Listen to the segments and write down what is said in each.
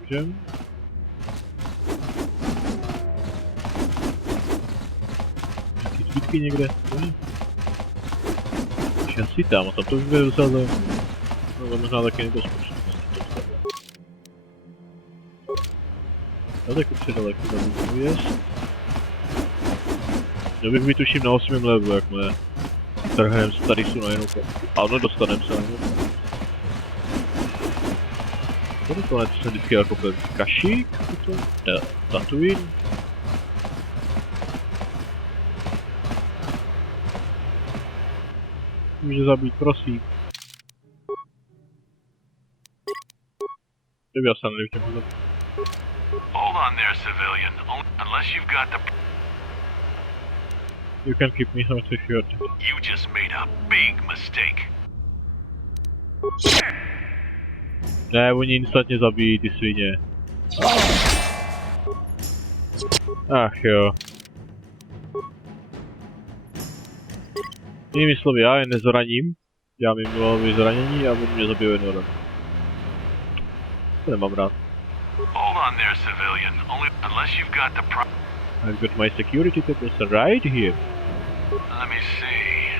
Můžem. Nějaký zbytky někde? Asi tam, a tam to už bude docela zajímavé. No to možná taky nebezpečné. Tak už je daleko, tam můžu jest. Já bych vytuším na 8. levelu, jakmile trhnem tady jsou na jinou kartu. Ano, dostanem se na jinou kartu. Tady konec jsem vždycky jako první kašík, Tatooine. Může zabít, prosím. Kdyby já se nevím, čemu zabít. Hold on there, civilian. Unless you've got the... You can keep me assured. You just made a big mistake. Ne, oni instantně zabijí ty svině. Ach jo. Jinými slovy, já je nezraním. Já mi mluvím zranění a on mě zabije jednou ranu. To nemám rád. Hold on there, civilian. Unless you've got the I've got my security papers right here. Let me see.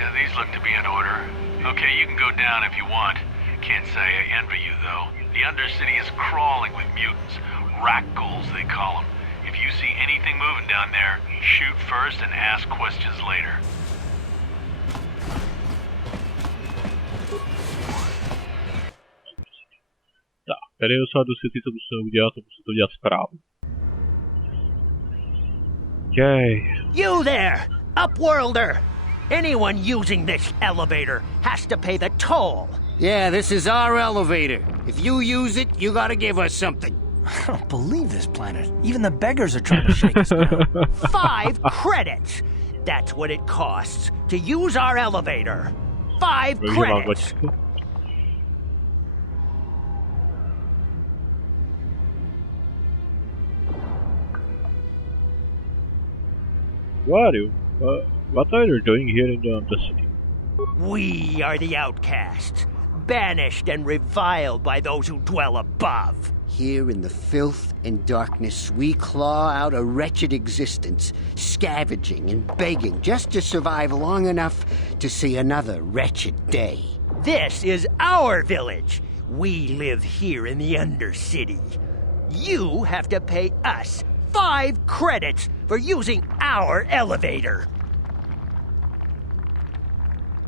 Yeah, these look to be in order. Okay, you can go down if you want. Can't say I envy you, though. The Undercity is crawling with mutants. Rackles, they call them. If you see anything moving down there, shoot first and ask questions later. Tak, tady docela dost věcí, co musíme udělat, to musíme to dělat správně. Yay. You there, Upworlder! Anyone using this elevator has to pay the toll. Yeah, this is our elevator. If you use it, you gotta give us something. I don't believe this planet. Even the beggars are trying to shake us down. 5 credits. That's what it costs to use our elevator. 5 credits. What are you doing here in the Undercity? We are the outcasts, banished and reviled by those who dwell above. Here in the filth and darkness, we claw out a wretched existence, scavenging and begging just to survive long enough to see another wretched day. This is our village. We live here in the Undercity. You have to pay us 5 credits for using our elevator.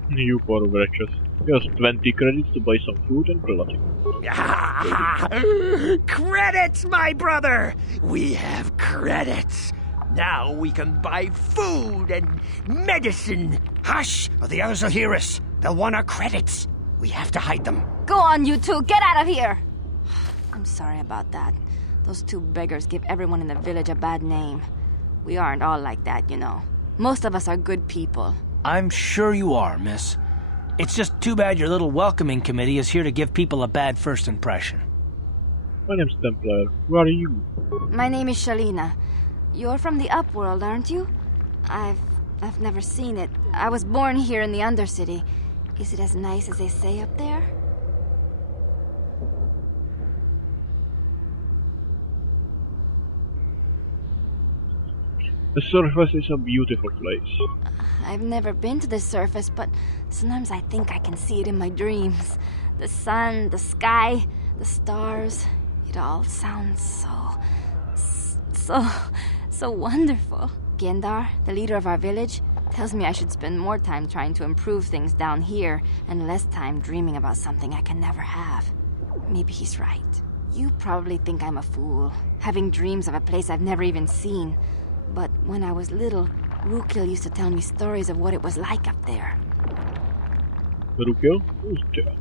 You poor wretches. Just 20 credits to buy some food and clothing. Credits, my brother! We have credits. Now we can buy food and medicine. Hush, or the others will hear us. They'll want our credits. We have to hide them. Go on, you two. Get out of here. I'm sorry about that. Those 2 beggars give everyone in the village a bad name. We aren't all like that, you know. Most of us are good people. I'm sure you are, miss. It's just too bad your little welcoming committee is here to give people a bad first impression. My name's Templar. Who are you? My name is Shalina. You're from the Upworld, aren't you? I've never seen it. I was born here in the Undercity. Is it as nice as they say up there? The surface is a beautiful place. I've never been to the surface, but sometimes I think I can see it in my dreams. The sun, the sky, the stars. It all sounds so wonderful. Gendar, the leader of our village, tells me I should spend more time trying to improve things down here and less time dreaming about something I can never have. Maybe he's right. You probably think I'm a fool, having dreams of a place I've never even seen. But when I was little, Rukil used to tell me stories of what it was like up there. Rukil? Who's that?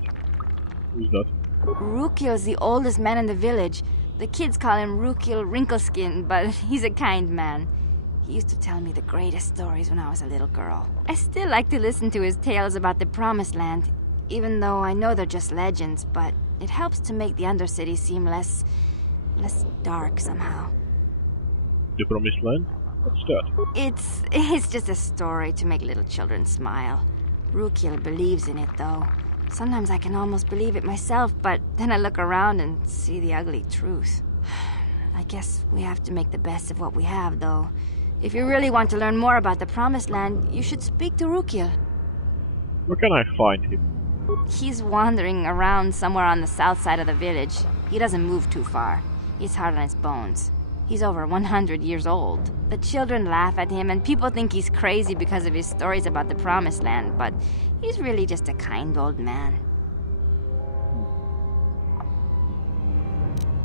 Who's that? Rukil's the oldest man in the village. The kids call him Rukil Wrinkleskin, but he's a kind man. He used to tell me the greatest stories when I was a little girl. I still like to listen to his tales about the Promised Land, even though I know they're just legends, but it helps to make the Undercity seem less dark somehow. The Promised Land? What's that? It's just a story to make little children smile. Rukil believes in it, though. Sometimes I can almost believe it myself, but then I look around and see the ugly truth. I guess we have to make the best of what we have, though. If you really want to learn more about the Promised Land, you should speak to Rukil. Where can I find him? He's wandering around somewhere on the south side of the village. He doesn't move too far. He's hard on his bones. He's over 100 years old. The children laugh at him, and people think he's crazy because of his stories about the Promised Land, but he's really just a kind old man.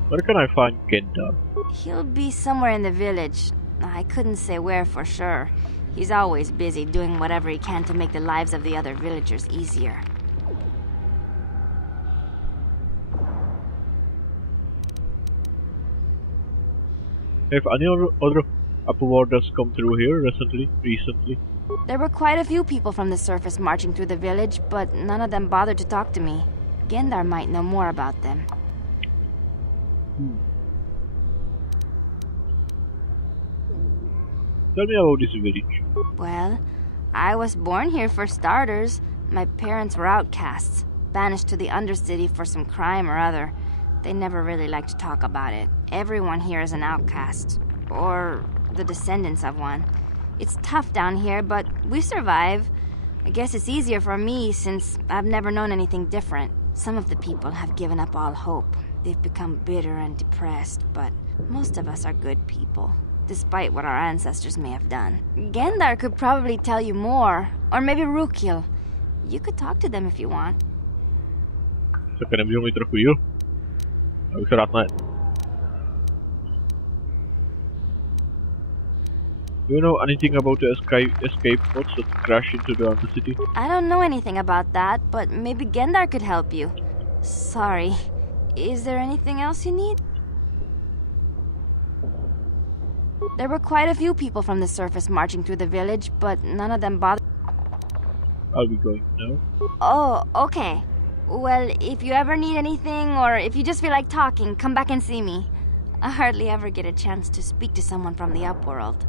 Where can I find Gendar? He'll be somewhere in the village. I couldn't say where for sure. He's always busy doing whatever he can to make the lives of the other villagers easier. Have any other upwarders come through here recently? There were quite a few people from the surface marching through the village, but none of them bothered to talk to me. Gendar might know more about them. Tell me about this village. Well, I was born here for starters. My parents were outcasts, banished to the Undercity for some crime or other. They never really liked to talk about it. Everyone here is an outcast, or the descendants of one. It's tough down here, but we survive. I guess it's easier for me since I've never known anything different. Some of the people have given up all hope. They've become bitter and depressed, but most of us are good people, despite what our ancestors may have done. Gendar could probably tell you more, or maybe Rukil. You could talk to them if you want. Tak nebudu mít trochu jíl? Já bych rád ne. Do you know anything about the escape pods that crash into the Undercity? I don't know anything about that, but maybe Gendar could help you. Sorry. Is there anything else you need? There were quite a few people from the surface marching through the village, but none of them bothered. I'll be going now. Oh, okay. Well, if you ever need anything, or if you just feel like talking, come back and see me. I hardly ever get a chance to speak to someone from the upworld.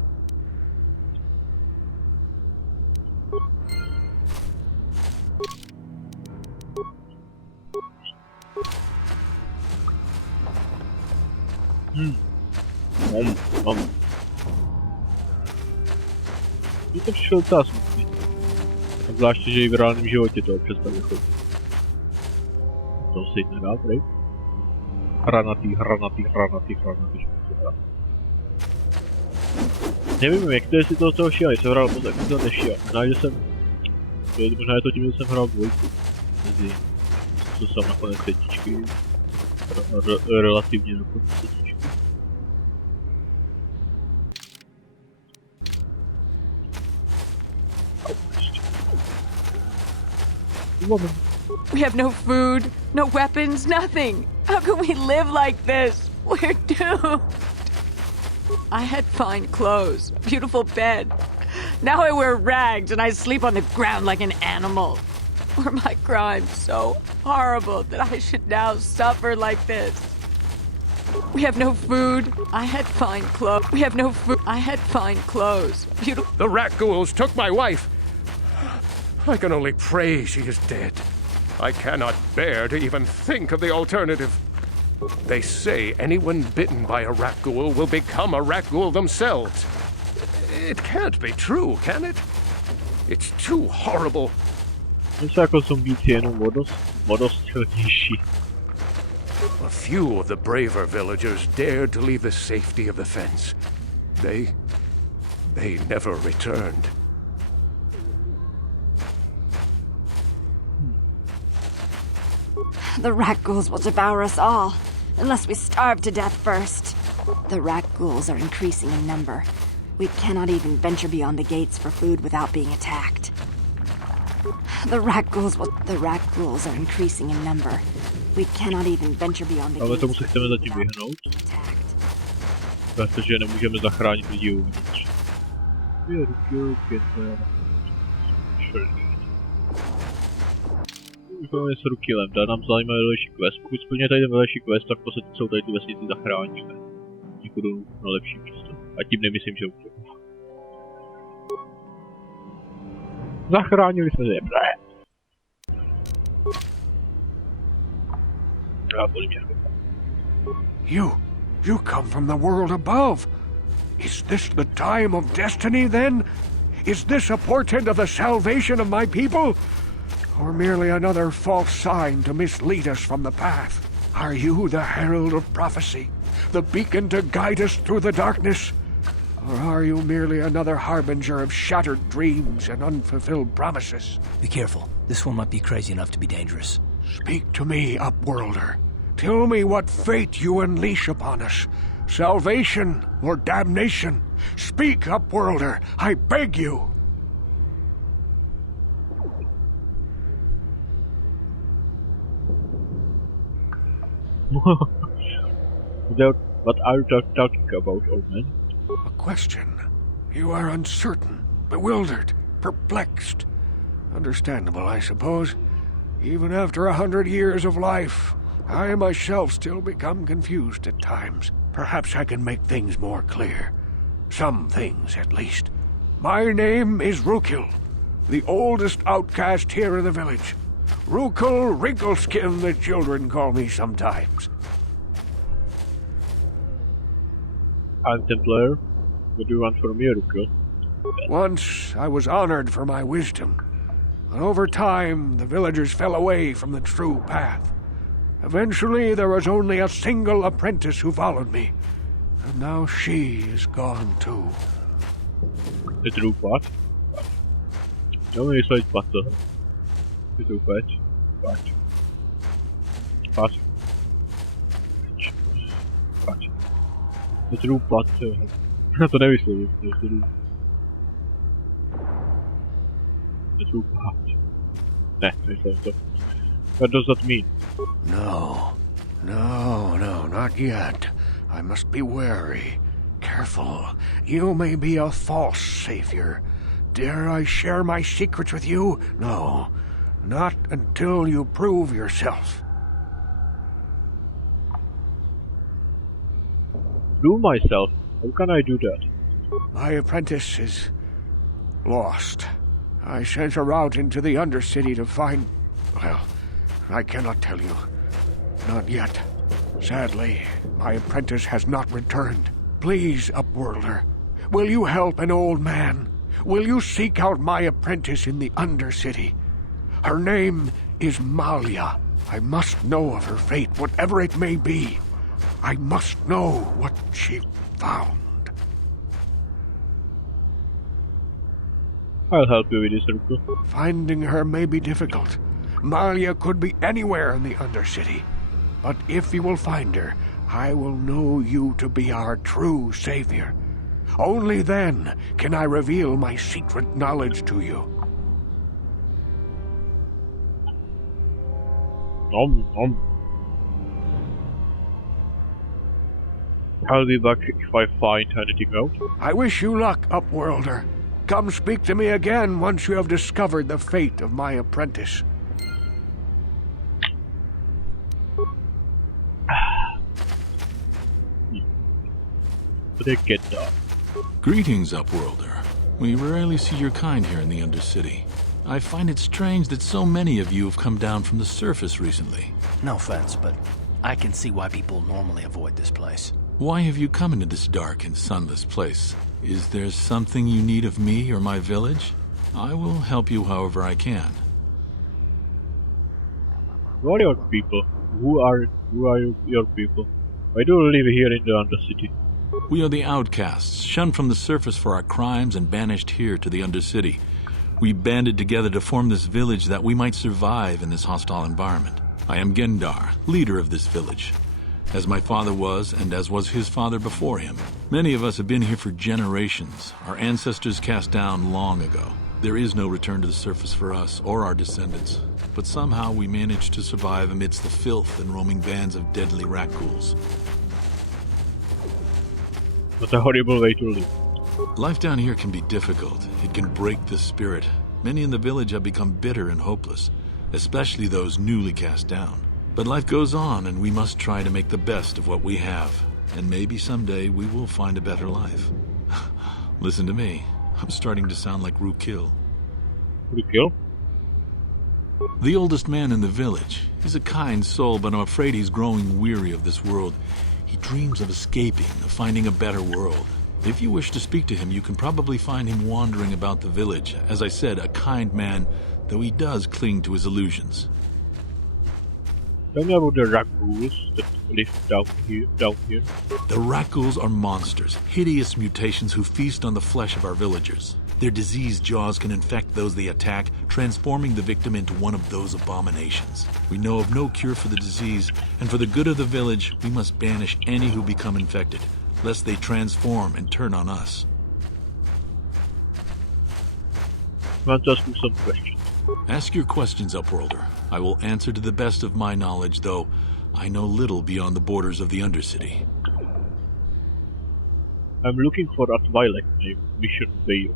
Je to všechno docela smutný. A zvláště, že i v reálném životě to občas tak vychodí. To si nedá, prej? Hranatý. Nevím, jak to, jestli toho šíl, jestli hrál moc, jak to nešíl. Možná je to tím, že jsem hrál dvojku. Mezi, co jsem nakonec setičky. Relativně nakonec setičky. We have no food, no weapons, nothing. How can we live like this? We're doomed. I had fine clothes, a beautiful bed. Now I wear rags and I sleep on the ground like an animal. Were my crimes so horrible that I should now suffer like this? We have no food. I had fine clothes. We have no food. I had fine clothes. Beautiful. The rat ghouls took my wife. I can only pray she is dead. I cannot bear to even think of the alternative. They say anyone bitten by a rat ghoul will become a rat ghoul themselves. It can't be true, can it? It's too horrible. A few of the braver villagers dared to leave the safety of the fence. They never returned. The rat ghouls will devour us all, unless we starve to death first. The rat ghouls are increasing in number. We cannot even venture beyond the gates for food without being attacked. The rat ghouls are increasing in number. We cannot even venture beyond the gates. Ale tomu se chceme zatím vyhnout. Protože nemůžeme zachránit lidi uvnitř. Vypadíme s Rukilem, dá nám zajímavější quest. Pokud splně tady ten vedlejší quest, tak prostě celou tady tu vesnici zachráníme. Díky na lepší místo. A tím nemyslím, že úplně. Zachránili jsme je. You come from the world above. Is this the time of destiny, then? Is this a portent of the salvation of my people? Or merely another false sign to mislead us from the path? Are you the herald of prophecy? The beacon to guide us through the darkness? Or are you merely another harbinger of shattered dreams and unfulfilled promises? Be careful. This one might be crazy enough to be dangerous. Speak to me, Upworlder. Tell me what fate you unleash upon us. Salvation or damnation? Speak, Upworlder, I beg you. What are you talking about, old man? A question. You are uncertain, bewildered, perplexed. Understandable, I suppose. Even after 100 years of life, I myself still become confused at times. Perhaps I can make things more clear. Some things, at least. My name is Rukil, the oldest outcast here in the village. Rukil Wrinkleskin, the children call me sometimes. I'm Templar. What do you want from me, Rukil? Once I was honored for my wisdom, but over time the villagers fell away from the true path. Eventually there was only a single apprentice who followed me, and now she is gone too. The true path? No, it's like butter. The true path. Path. The true path. To nevyslovím, the true path. Ne, nevyslovím to. What does that mean? No, not yet. I must be wary. Careful. You may be a false savior. Dare I share my secrets with you? No, not until you prove yourself. Prove myself? How can I do that? My apprentice is lost. I sent her out into the Undercity to find... Well, I cannot tell you. Not yet. Sadly, my apprentice has not returned. Please, Upworlder, will you help an old man? Will you seek out my apprentice in the Undercity? Her name is Malia. I must know of her fate, whatever it may be. I must know what she found. I'll help you with this, Rukil. Finding her may be difficult. Malia could be anywhere in the Undercity. But if you will find her, I will know you to be our true savior. Only then can I reveal my secret knowledge to you. I'll be back if I find anything out. I wish you luck, Upworlder. Come speak to me again once you have discovered the fate of my apprentice. Greetings, Upworlder. We rarely see your kind here in the Undercity. I find it strange that so many of you have come down from the surface recently. No offense, but I can see why people normally avoid this place. Why have you come into this dark and sunless place? Is there something you need of me or my village? I will help you however I can. Who are your people? Who are your people? Why do you live here in the Undercity? We are the outcasts, shunned from the surface for our crimes and banished here to the Undercity. We banded together to form this village that we might survive in this hostile environment. I am Gendar, leader of this village, as my father was and as was his father before him. Many of us have been here for generations, our ancestors cast down long ago. There is no return to the surface for us or our descendants, but somehow we managed to survive amidst the filth and roaming bands of deadly rat-ghouls. What a horrible way to live. Life down here can be difficult. It can break the spirit. Many in the village have become bitter and hopeless, especially those newly cast down. But life goes on, and we must try to make the best of what we have. And maybe someday we will find a better life. Listen to me. I'm starting to sound like Rukil. Rukil? The oldest man in the village. He's a kind soul, but I'm afraid he's growing weary of this world. He dreams of escaping, of finding a better world. If you wish to speak to him, you can probably find him wandering about the village. As I said, a kind man, though he does cling to his illusions. Tell me about the raccoons that live down here. The raccoons are monsters, hideous mutations who feast on the flesh of our villagers. Their diseased jaws can infect those they attack, transforming the victim into one of those abominations. We know of no cure for the disease, and for the good of the village, we must banish any who become infected, lest they transform and turn on us. I want to ask you some questions. Ask your questions, Upworlder. I will answer to the best of my knowledge, though I know little beyond the borders of the Undercity. I'm looking for a Twilight mission veil.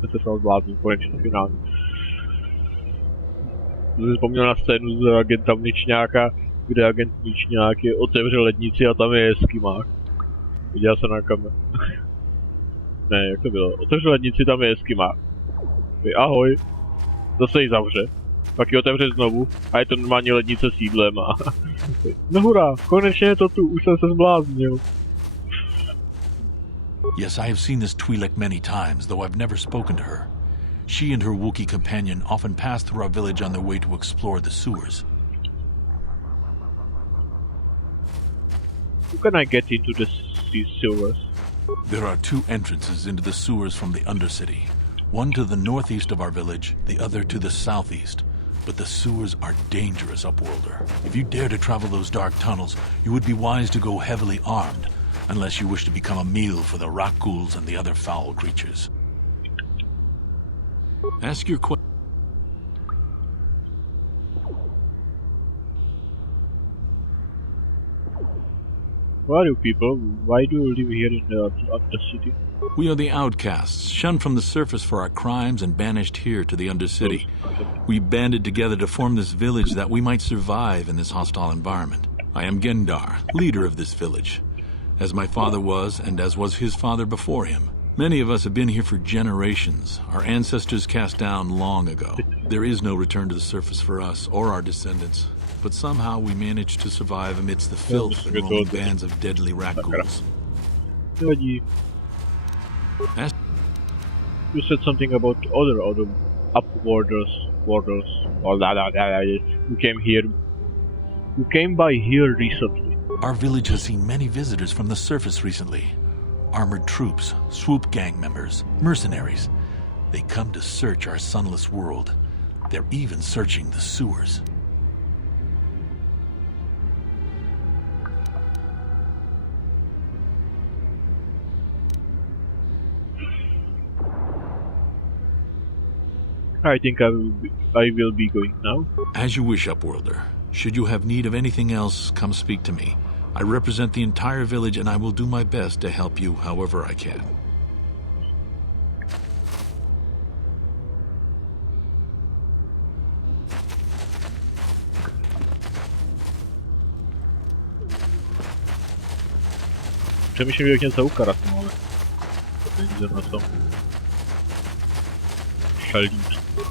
To se zvládnu konečně finálně. Jsem si vzpomněl na scénu z agenta Mničňáka, kde agent Mničňák je otevře lednici a tam je eskimák. Viděl jsem na kameru. Ne, jak to bylo? Otevře lednici, tam je eskimák. Ahoj. Zase ji zavře. Pak ji otevře znovu a je to normální lednice s jídlem a... No hurá, konečně je to tu, už jsem se zbláznil. Yes, I have seen this Twi'lek many times, though I've never spoken to her. She and her Wookiee companion often pass through our village on their way to explore the sewers. How can I get into these sewers? There are two entrances into the sewers from the Undercity. One to the northeast of our village, the other to the southeast. But the sewers are dangerous, Upworlder. If you dare to travel those dark tunnels, you would be wise to go heavily armed, unless you wish to become a meal for the raccoons and the other foul creatures. Ask your question. Who are you people? Why do you live here in the city? We are the outcasts, shunned from the surface for our crimes and banished here to the Undercity. We banded together to form this village that we might survive in this hostile environment. I am Gendar, leader of this village, as my father was and as was his father before him. Many of us have been here for generations, our ancestors cast down long ago. There is no return to the surface for us or our descendants, but somehow we managed to survive amidst the filth and roaming bands of deadly raccoons. You said something about other upwarders, all that. You came here. You came by here recently. Our village has seen many visitors from the surface recently. Armored troops, swoop gang members, mercenaries. They come to search our sunless world. They're even searching the sewers. I think I will be going now. As you wish, Upworlder. Should you have need of anything else, come speak to me. I represent the entire village and I will do my best to help you however I can. Přemýšlím, jak něco ukarat, no ale... peníze na to. Šalík.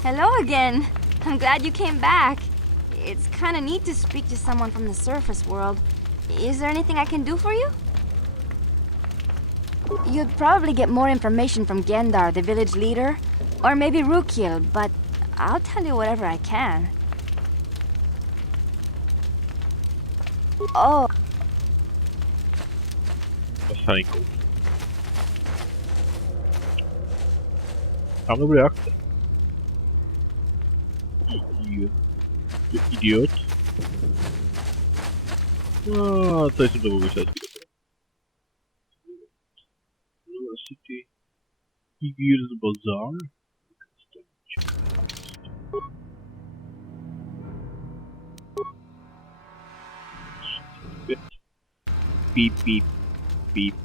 Hello again. I'm glad you came back. It's kind of neat to speak to someone from the surface world. Is there anything I can do for you? You'd probably get more information from Gendar, the village leader, or maybe Rukil, but I'll tell you whatever I can. Oh. Tam nebude akce. Idiot. No, tady jsem to vůbec hezky. City. Tigers Bazaar. Beep, beep, beep.